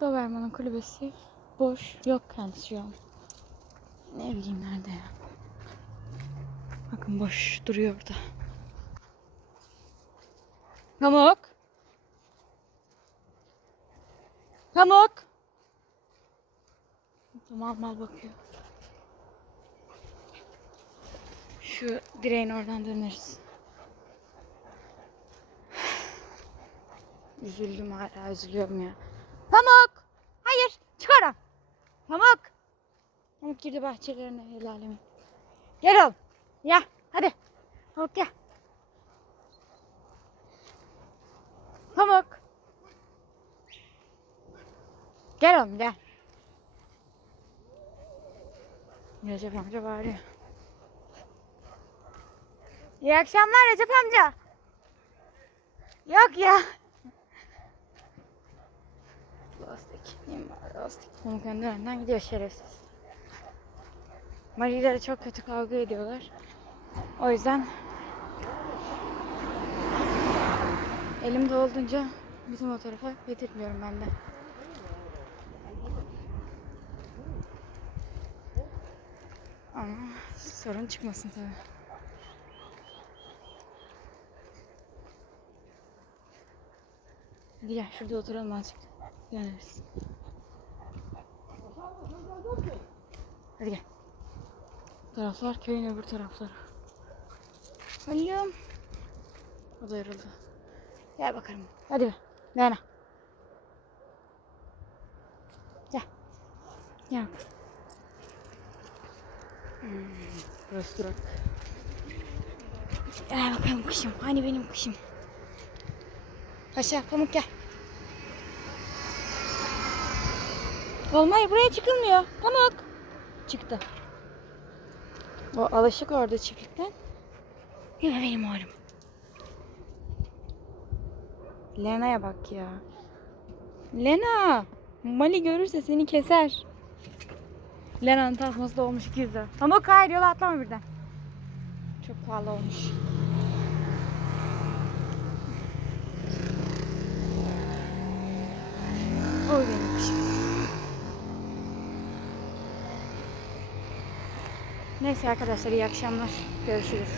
Doberman'ın kulübesi boş. Yok kendisi an. Ne bileyim nerede ya. Bakın boş duruyor orada. Pamuk. Pamuk. Mal mal bakıyor. Şu direğin oradan döneriz. Üzüldüm hala üzülüyorum ya. Pamuk! Hayır çık oradan. Pamuk! Pamuk girdi bahçelerine el alemin. Gel oğlum. Ya hadi. Pamuk gel. Pamuk. Gel oğlum gel. Recep amca bağırıyor. İyi akşamlar Recep amca. Yok ya. Lastik. Neyim var lastik. Pamuk önden önden gidiyor şerefsiz. Mari'yle çok kötü kavga ediyorlar. O yüzden elimde olduğunca bizim o tarafa getirmiyorum ben de. Ama sorun çıkmasın tabii. Gel şurada oturalım azıcık. Döneriz. Hadi gel. Taraflar köyün öbür tarafları. Oğlum. O da yoruldu. Gel bakalım. Hadi be. Nana. Gel. Gel. Hmm, burası durak. Gel bakalım kuşum. Hani benim kuşum. Paşa pamuk gel. Olmay buraya çıkılmıyor. Pamuk. Çıktı. O alışık orada çiftlikten. Yine benim oğlum. Lena'ya bak ya. Lena. Mali görürse seni keser. Lena'nın tasması da olmuş 200 lira. Pamuk hayır yola atlama birden. Çok pahalı olmuş. Oy benim Neyse arkadaşlar iyi akşamlar. Görüşürüz.